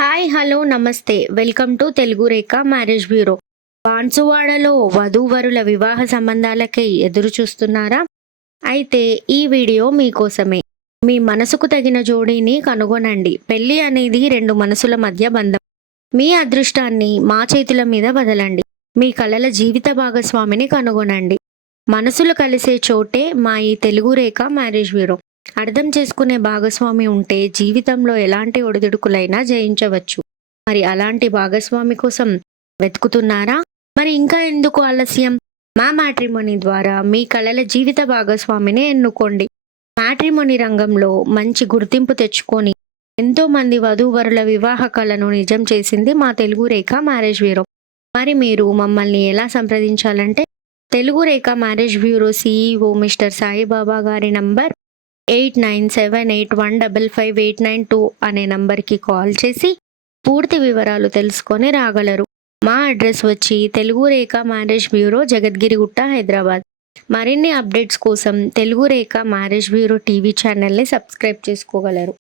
Hi hello నమస్తే welcome to Telugu Rekha marriage bureau. బాన్సువాడలో వధూవరుల వివాహ సంబంధాలకై ఎదురు చూస్తున్నారా? అయితే ఈ వీడియో మీకోసమే. మీ మనసుకు తగిన జోడీని కనుగొనండి. పెళ్లి అనేది రెండు మనసుల మధ్య బంధం. మీ అదృష్టాన్ని మా చేతుల మీద వదలండి. మీ కలల జీవిత భాగస్వామిని కనుగొనండి. మనసులు కలిసే చోటే మా ఈ తెలుగు రేఖ మ్యారేజ్ బ్యూరో. అర్థం చేసుకునే భాగస్వామి ఉంటే జీవితంలో ఎలాంటి ఒడిదుడుకులైనా జయించవచ్చు. మరి అలాంటి భాగస్వామి కోసం వెతుకుతున్నారా? మరి ఇంకా ఎందుకు ఆలస్యం? మా మ్యాట్రిమోనీ ద్వారా మీ కలల జీవిత భాగస్వామిని ఎన్నుకోండి. మ్యాట్రిమోనీ రంగంలో మంచి గుర్తింపు తెచ్చుకొని ఎంతో మంది వధూవరుల వివాహ కలను నిజం చేసింది మా తెలుగు రేఖ మ్యారేజ్ బ్యూరో. మరి మీరు మమ్మల్ని ఎలా సంప్రదించాలంటే Telugu Rekha marriage bureau CEO mister Saibaba గారి నంబర్ 8978155892 అనే నంబర్కి కాల్ చేసి పూర్తి వివరాలు తెలుసుకొని రాగలరు. మా అడ్రస్ వచ్చి తెలుగు రేఖ మ్యారేజ్ బ్యూరో, జగద్గిరిగుట్ట, హైదరాబాద్. మరిన్ని అప్డేట్స్ కోసం Telugu Rekha marriage bureau TV ఛానల్ని సబ్స్క్రైబ్ చేసుకోగలరు.